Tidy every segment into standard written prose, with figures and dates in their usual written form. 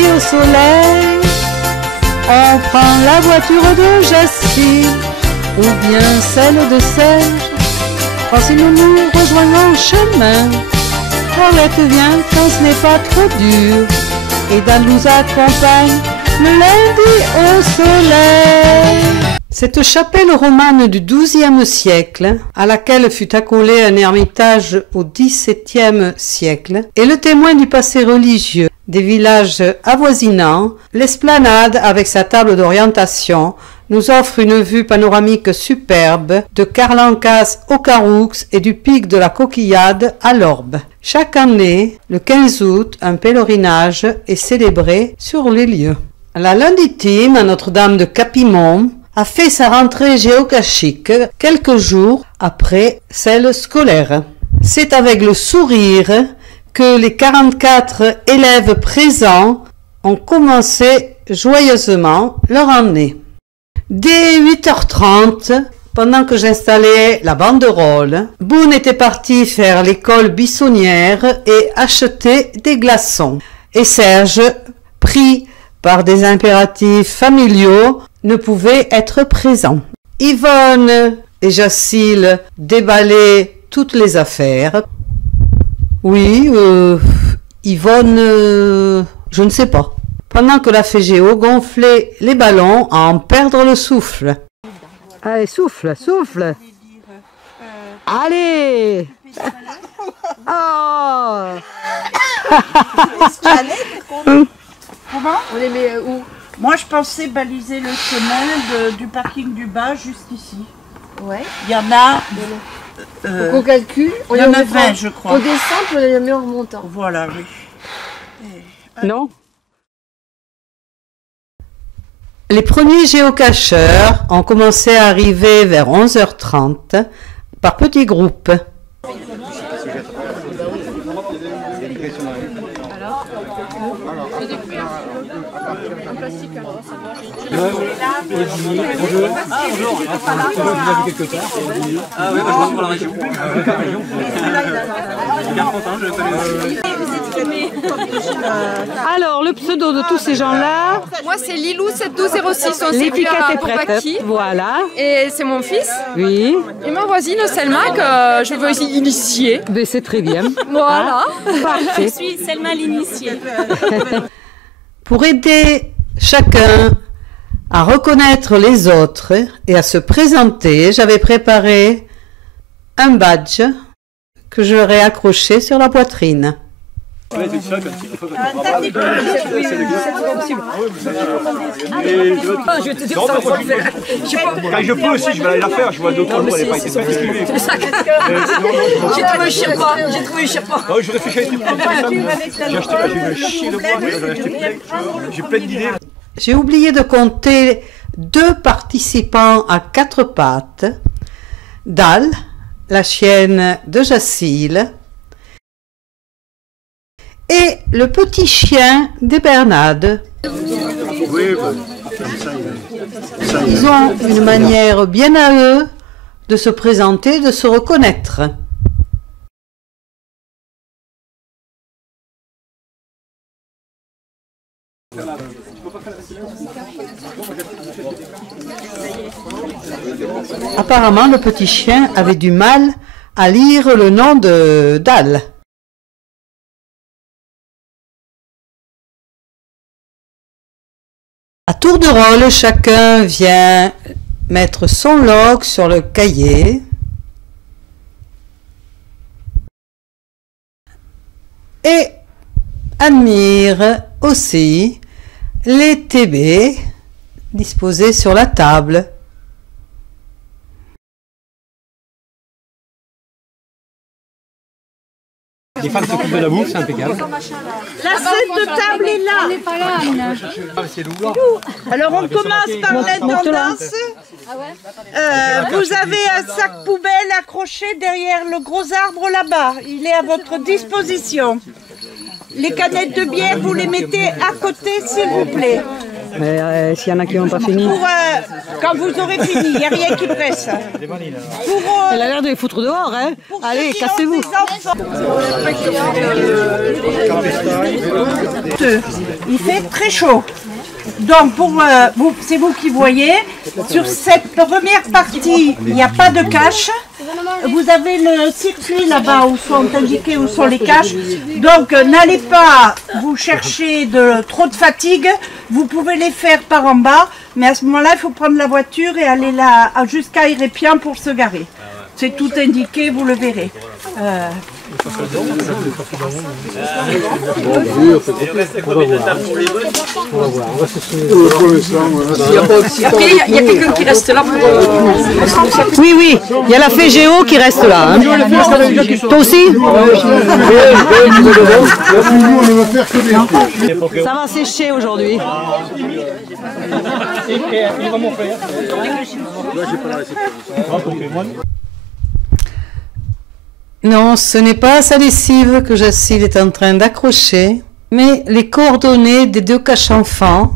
lundi au soleil, on prend la voiture de Jessie ou bien celle de Serge. Oh, si nous nous rejoignons en chemin, Paulette vient quand ce n'est pas trop dur et Dan nous accompagne le lundi au soleil. Cette chapelle romane du XIIe siècle, à laquelle fut accolé un ermitage au XVIIe siècle, est le témoin du passé religieux des villages avoisinants. L'esplanade, avec sa table d'orientation, nous offre une vue panoramique superbe de Carlancas au Caroux et du pic de la Coquillade à l'Orbe. Chaque année, le 15 août, un pèlerinage est célébré sur les lieux. La Lundi Team à Notre-Dame de Capimont a fait sa rentrée géocachique quelques jours après celle scolaire. C'est avec le sourire que les 44 élèves présents ont commencé joyeusement leur année. Dès 8h30, pendant que j'installais la banderole, Boone était parti faire l'école buissonnière et acheter des glaçons. Et Serge, pris par des impératifs familiaux, ne pouvait être présent. Yvonne et Jacille déballaient toutes les affaires. Oui, Yvonne, je ne sais pas. Pendant que la Fégéo gonflait les ballons à en perdre le souffle. Allez, souffle, souffle. Allez. Oh. Comment? On les met où? Moi, je pensais baliser le chemin du parking du bas juste ici. Ouais. Il y en a... Donc on calcule. Il y en a 20, je crois. On descend, puis on les met en remontant. Voilà, oui. Non. Les premiers géocacheurs ont commencé à arriver vers 11h30 par petits groupes. Alors, le pseudo de tous ces gens-là? Moi, c'est Lilou7206. On L'étiquette est prête. Voilà. Et c'est mon fils. Oui. Et ma voisine Selma, que je veux aussi initier. Mais c'est très bien. Voilà. Parfait. Je suis Selma l'initiée. Pour aider chacun à reconnaître les autres et à se présenter, j'avais préparé un badge que je leur ai accroché sur la poitrine. Je te dis ça, quand je peux aussi, je vais aller la faire. Je vois d'autres mots, elle n'est pas été particulière. J'ai trouvé un Sherpa. Je réfléchis à des trucs comme ça. J'ai acheté, j'ai chier de bois, j'ai plein d'idées. J'ai oublié de compter 2 participants à 4 pattes. Dalle, la chienne de Jacille, et le petit chien des Bernades. Oui, Ils ont une manière bien à eux de se présenter, de se reconnaître. Apparemment, le petit chien avait du mal à lire le nom de Dalle. À tour de rôle, chacun vient mettre son log sur le cahier et admire aussi les TB disposés sur la table. Les femmes s'occupent de la bouffe, c'est impeccable. La scène de table est là. On n'est pas là, Amina. Alors on commence par l'intendance. Vous avez un sac poubelle accroché derrière le gros arbre là-bas. Il est à votre disposition. Les canettes de bière, vous les mettez à côté, s'il vous plaît. Mais s'il y en a qui n'ont pas fini. Quand vous aurez fini, il n'y a rien qui presse. Elle a l'air de les foutre dehors, hein. Allez, cassez-vous. Il fait très chaud. Donc, c'est vous qui voyez, sur cette première partie, il n'y a pas de cache. Vous avez le circuit là-bas où sont indiqués où sont les caches. Donc, n'allez pas vous chercher trop de fatigue. Vous pouvez les faire par en bas. Mais à ce moment-là, il faut prendre la voiture et aller là jusqu'à Irépien pour se garer. C'est tout indiqué, vous le verrez. Il y a quelqu'un qui reste là pour... Oui, oui, il y a la fée Géo qui reste là. Hein. Toi aussi? Ça va sécher aujourd'hui. Non, ce n'est pas sa lessive que Jacille est en train d'accrocher, mais les coordonnées des 2 caches enfants,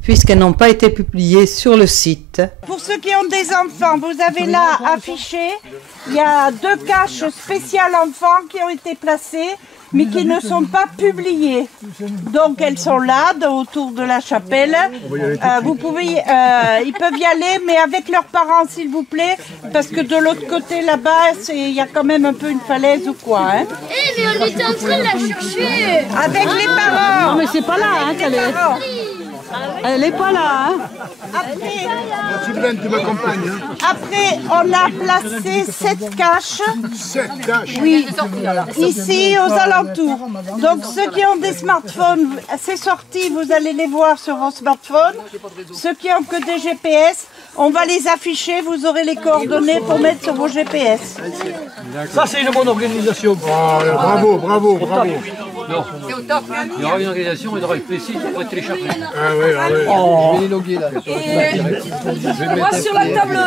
puisqu'elles n'ont pas été publiées sur le site. Pour ceux qui ont des enfants, vous avez là affiché, il y a 2 caches spéciales enfants qui ont été placées, mais qui ne sont pas publiées. Donc elles sont là, autour de la chapelle. Vous pouvez, ils peuvent y aller, mais avec leurs parents, s'il vous plaît, parce que de l'autre côté, là-bas, il y a quand même un peu une falaise ou quoi. Hein. Mais on était en train de la chercher. Avec les parents. Non, mais c'est pas là, hein, qu'elle est. Elle n'est pas là, hein. Après, on a placé 7 caches. 7 caches? Oui, ici aux alentours. Donc ceux qui ont des smartphones, c'est sorti, vous allez les voir sur vos smartphones. Ceux qui ont que des GPS, on va les afficher, vous aurez les coordonnées pour mettre sur vos GPS. Ça, c'est une bonne organisation. Bravo, bravo, bravo. Non. Il y aura une organisation, il y aura le PC pour être téléchargé. Ah oui, ah oui. Je vais les loguer là. Moi, sur la table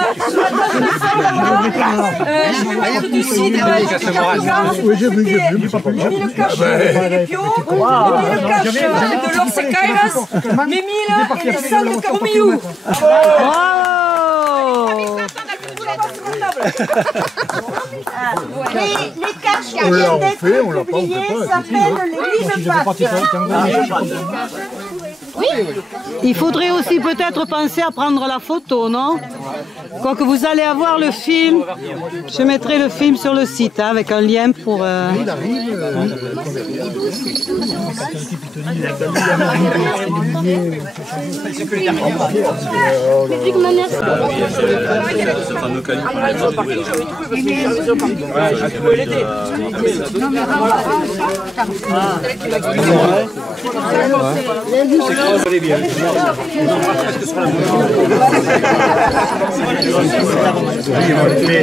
je vais mettre du cidre. Oui, j'ai vu. J'ai mis le cache de Pio, j'ai mis le cache de l'Orse Kairas, Mémile et les salles de Caromilou. Les caches qui viennent d'être publiées s'appellent les mille pattes. Il faudrait aussi peut-être penser à prendre la photo, non? Quoique vous allez avoir le film, je mettrai le film sur le site hein, avec un lien pour... Mais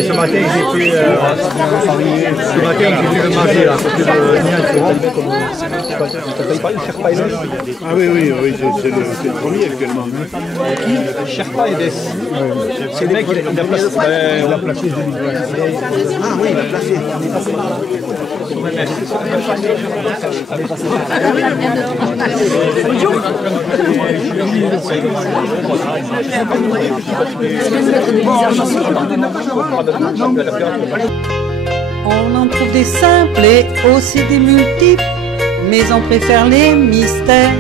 ce matin, j'ai fait le manger là. Ah oui, c'est le premier actuellement. Sherpa et Des. C'est le mec qui a placé. Il a placé. Ah oui, il a placé. On en trouve des simples et aussi des multiples, mais on préfère les mystères.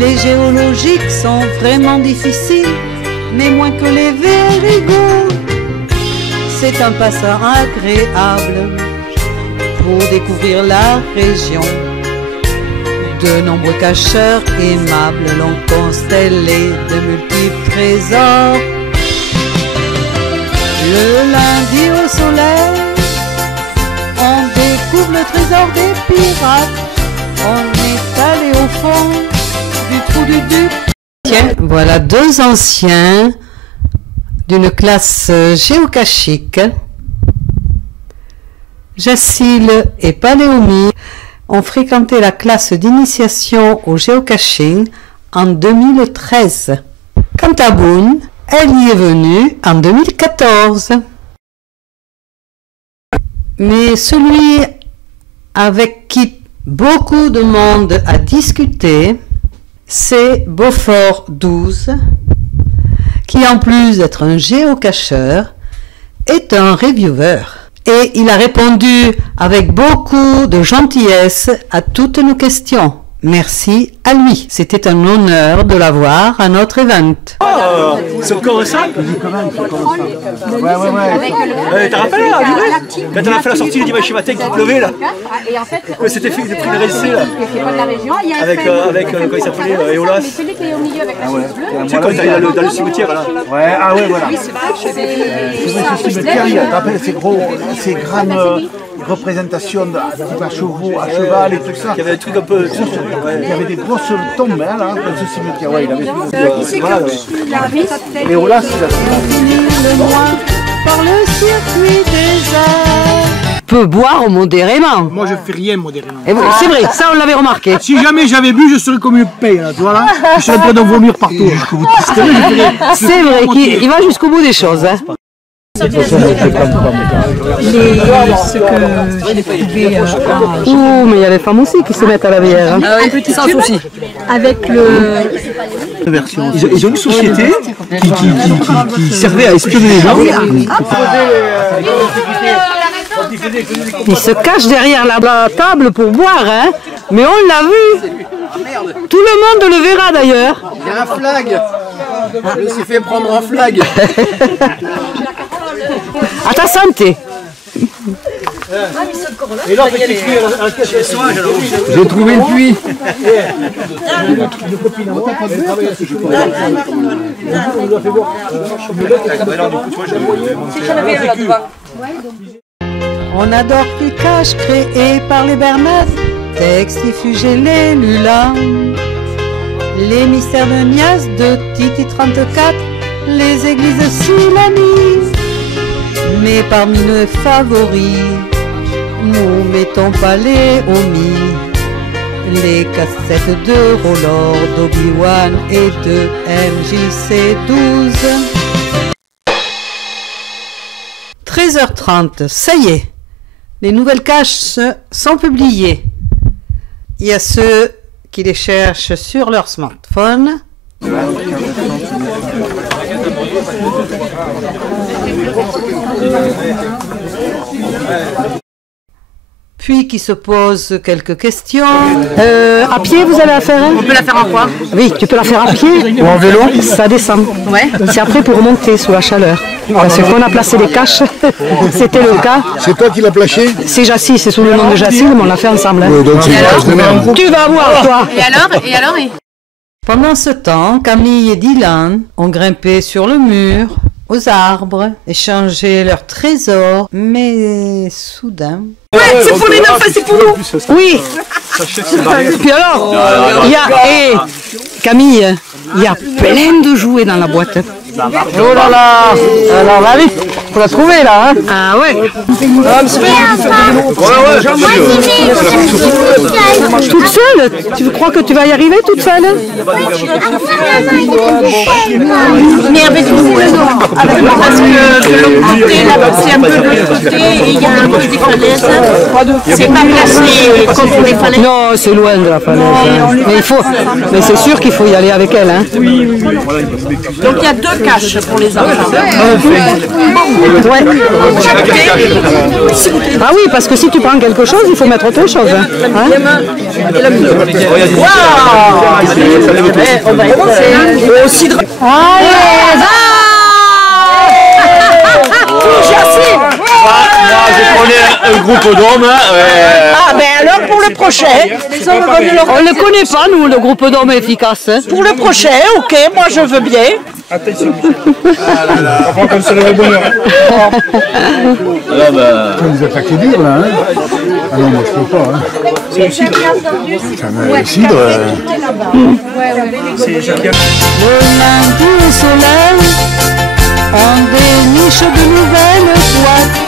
Les géologiques sont vraiment difficiles, mais moins que les verigos. C'est un passage agréable pour découvrir la région. De nombreux cacheurs aimables l'ont constellé de multiples trésors. Le lundi au soleil, on découvre le trésor des pirates. On est allé au fond du trou du duc. Tiens, voilà 2 anciens d'une classe géocachique. Jacille et Paléomie ont fréquenté la classe d'initiation au géocaching en 2013. Quant à Boone, elle y est venue en 2014. Mais celui avec qui beaucoup de monde a discuté, c'est Beaufort 12, qui en plus d'être un géocacheur, est un reviewer. Et il a répondu avec beaucoup de gentillesse à toutes nos questions. Merci à lui. C'était un honneur de l'avoir à notre event. C'est encore ça? Ouais. T'as rappelé là, quand on a fait la sortie le dimanche matin qui pleuvait là. Et en fait, C'était fait depuis le RSC là. qui n'est pas de la région, il y a Avec comment il s'appelait, Eolas. c'est celui qui est au milieu avec la chemise bleue. Tu sais quand t'es dans le cimetière là. Ouais, ah ouais, voilà. C'est Cimetière, il y a ces grandes représentations à chevaux, à cheval et tout ça. Il y avait un truc un peu. Il y avait des grosses tombes là, dans ce cimetière. Ouais, il avait Voilà. Et Olas, il a Le mois par le circuit des arts. Peut boire modérément. Moi je fais rien modérément. Et bon, c'est vrai, ça on l'avait remarqué. Si jamais j'avais bu, je serais comme une paye là, tu vois là. Je serais prêt d'en vomir partout. C'est vrai qu'il va jusqu'au bout des choses. Hein. Ouh, mais il y a les femmes aussi qui se mettent à la bière. Hein. Un petit sans souci. avec le... Ils ont une société qui servait à espionner les gens. Ils se cachent derrière la table pour boire, hein. Mais on l'a vu. Tout le monde le verra d'ailleurs. Il y a un flag. Je me suis fait prendre un flag. À ta santé. Et là, on fait cuire à la caisse sauvage alors. J'ai trouvé le puits. On adore les caches créées par les Bernades, Textifugé les Lulans, les mystères de Nias de Titi 34, les églises Silani. Mais parmi nos favoris, nous mettons pas les Omis, les cassettes de Rollor, d'Obi-Wan et de MJC12. 13h30, ça y est, les nouvelles caches sont publiées. Il y a ceux qui les cherchent sur leur smartphone. Puis qui se posent quelques questions. À pied, vous allez la faire? On peut la faire en quoi? Oui, tu peux la faire à pied ou en vélo. Ça descend. Ouais. C'est après pour remonter sous la chaleur. Parce qu'on a placé les caches, c'était le cas. C'est toi qui l'as placé? C'est Jacy, c'est sous le nom de Jacy, mais on l'a fait ensemble. Hein. Donc c'est Tu vas voir, toi. Et alors Pendant ce temps, Camille et Dylan ont grimpé sur le mur, aux arbres, échangé leurs trésors, mais soudain... Ouais, c'est pour les enfants, c'est pour nous. Oui. Puis alors, il y a... Camille, il y a plein de jouets dans la boîte. Oh là là. Alors là, vite, faut la trouver là. Hein. Ah ouais. Toute seule? Tu crois que tu vas y arriver toute seule? Mais avec vous, parce que de l'autre côté, là, c'est un peu de l'autre côté, et il y a un peu des falaises. C'est pas placé contre les falaises. Non, c'est loin de la falaise. Hein. Mais c'est sûr qu'il faut y aller avec elle. Hein. Donc il y a deux caches pour les enfants. Ouais. Ah oui, parce que si tu prends quelque chose, il faut mettre autre chose. Hein. Je connais un groupe d'hommes. Ah ben alors pour le prochain, On ne le connaît pas, nous, le groupe d'hommes efficace. Hein. pour le prochain, ok, moi je veux bien. Attention. On va comme ça le bonheur. Tu nous as claqué dur là, hein? Ah non, moi je peux pas, hein? C'est le cidre. Le cidre. C'est Jacques. Le lundi au soleil, on déniche de nouvelles boîtes,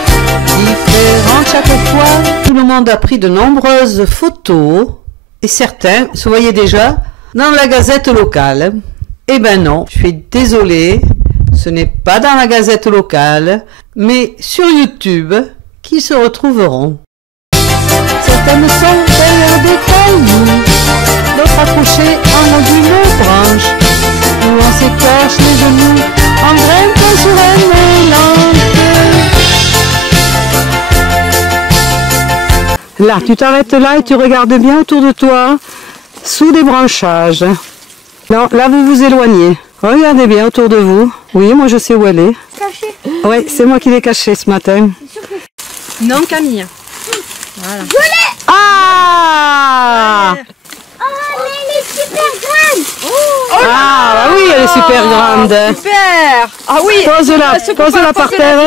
différentes chaque fois. Tout le monde a pris de nombreuses photos, et certains se voyaient déjà dans la gazette locale. Eh ben non, je suis désolée, ce n'est pas dans la gazette locale, mais sur YouTube, qu'ils se retrouveront. Certaines sont d'ailleurs des cailloux, d'autres accrochées en module Là, tu t'arrêtes là et tu regardes bien autour de toi, sous des branchages. Non, là vous vous éloignez. Regardez bien autour de vous. Oui, moi je sais où elle est. Caché. Oui, c'est moi qui l'ai cachée ce matin. Non, Camille. Voilà. Ah! Oh, elle est super grande. Ah, bah oui, elle est super grande. Super. Ah oui. Pose-la par terre.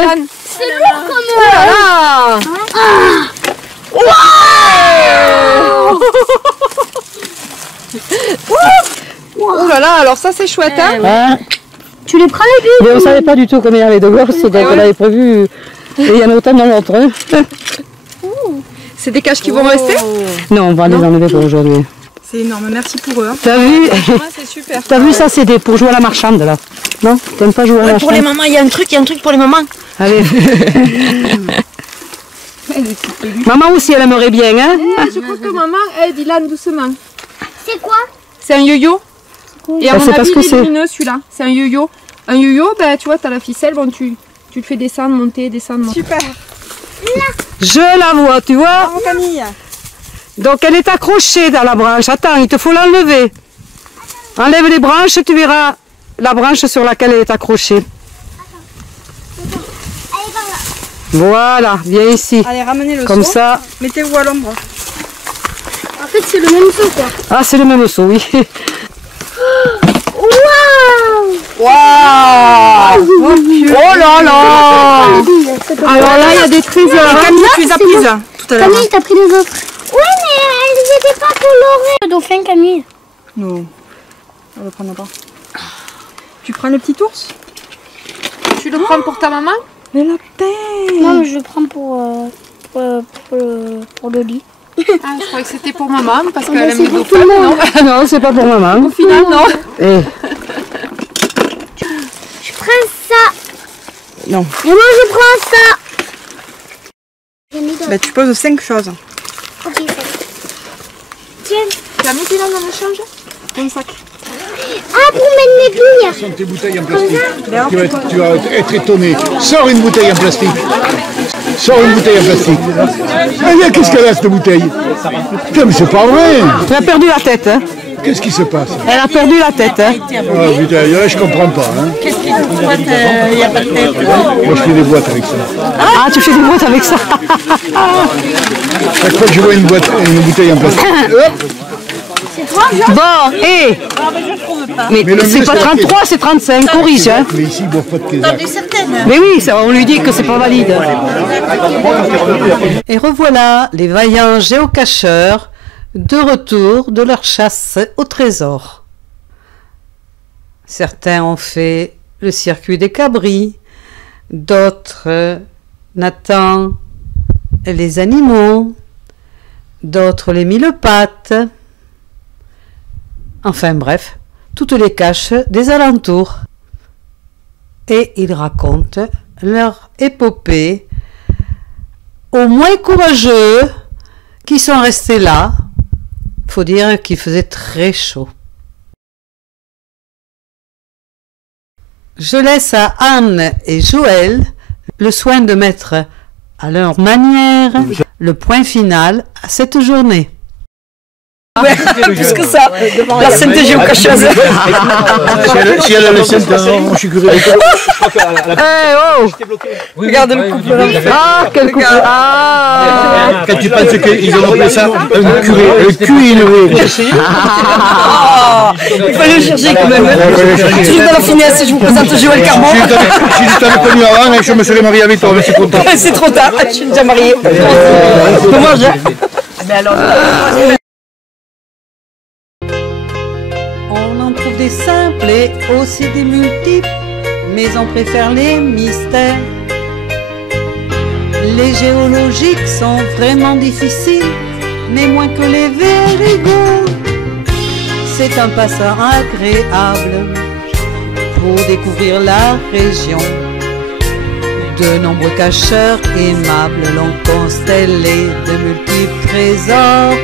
C'est lourd comme Oh là là. Oh là là, alors ça c'est chouette, hein. Hein? Tu les prends les billes? Mais on ne savait pas du tout combien il y avait de gosses, donc on avait prévu. Et il y en a autant dans l'autre. Hein. C'est des caches qui vont rester? Non, on va les enlever pour aujourd'hui. C'est énorme, merci pour eux. Hein. T'as vu? C'est super. T'as vu ça, c'est pour jouer à la marchande là. Non? T'aimes pas jouer à la marchande? Pour les mamans, il y a un truc pour les mamans. Allez. Maman aussi, elle aimerait bien, hein? Je crois que maman aide Ilan doucement. C'est quoi? C'est un yo-yo. Et à Bah, mon c'est pas avis, ce que il est c'est. lumineux celui-là. C'est un yo-yo. Un yo-yo, bah, tu vois, t'as la ficelle, bon, tu le fais descendre, monter, descendre. Monter. Super. Je la vois, tu vois? Bravo Camille. Donc elle est accrochée dans la branche. Attends, il te faut l'enlever. Enlève les branches et tu verras la branche sur laquelle elle est accrochée. Voilà, viens ici. Allez, ramenez le Comme seau. ça. Mettez-vous à l'ombre. En fait, c'est le même seau, quoi. Ah, c'est le même seau, oui. Waouh! Waouh. Oh là là! Alors là, il y a des trésors. Camille, tu les as prises tout à l'heure. Camille, t'as pris les autres. Ouais, mais elles n'étaient pas colorées. Le dauphin, Camille. Non, on le prendra pas. Tu prends le petit ours? Tu le prends pour ta maman? Le lapin. Non, mais je le prends pour le lit. Ah, je croyais que c'était pour maman parce qu'elle aime c'est les pour dauphins, tout le monde. non? Non, c'est pas pour maman. Au final, non. Eh, Je prends ça. non. Et moi, je prends ça. J'ai mis dans... Bah, tu poses 5 choses. Ok, ça. Tiens. Tu as mis Dylan dans l'échange? Ton sac. Ah, pour mettre mes billes. Ce sont tes bouteilles en plastique. Tu vas être étonné. Sors une bouteille en plastique. Sors une bouteille en plastique. Ah, qu'est-ce qu'elle a cette bouteille? Putain, mais c'est pas vrai. Tu as perdu la tête, hein? Qu'est-ce qui se passe? Elle a perdu la tête, hein? Ah putain, là, je comprends pas. Hein. Qu'est-ce qu'il faut il n'y a pas de tête? Moi, je fais des boîtes avec ça. Ah, tu fais des boîtes avec ça? Chaque fois que je vois une bouteille en plastique. Hop. Bon, hé! Mais le c'est mieux, pas c'est 33, c'est 35, corrige, hein? Mais ici, ils boivent pas de kézak. Mais oui, ça, on lui dit que c'est pas valide. Et revoilà les vaillants géocacheurs de retour de leur chasse au trésor. Certains ont fait le circuit des cabris, d'autres n'attendent les animaux, d'autres les mille pattes. Enfin bref, toutes les caches des alentours. Et ils racontent leur épopée aux moins courageux qui sont restés là. Faut dire qu'il faisait très chaud. Je laisse à Anne et Joël le soin de mettre à leur manière le point final à cette journée. Ouais, plus que ça, la scène de géocacheuse. Si elle a le centre, je suis curieux. Regarde le couple. Ah, quel couple! Ah! Quand tu penses qu'ils ont appelé ça un curé, le cul élevé. Il fallait le chercher quand même. Toujours dans la finesse, je vous présente Joël Carbon. Si je t'avais connu avant, je me serais marié avec toi, mais c'est content. C'est trop tard, je suis déjà mariée. Dommage. Mais alors. On en trouve des simples et aussi des multiples, mais on préfère les mystères. Les géologiques sont vraiment difficiles, mais moins que les verigos. C'est un passant agréable pour découvrir la région. De nombreux cacheurs aimables l'ont constellé de multiples trésors.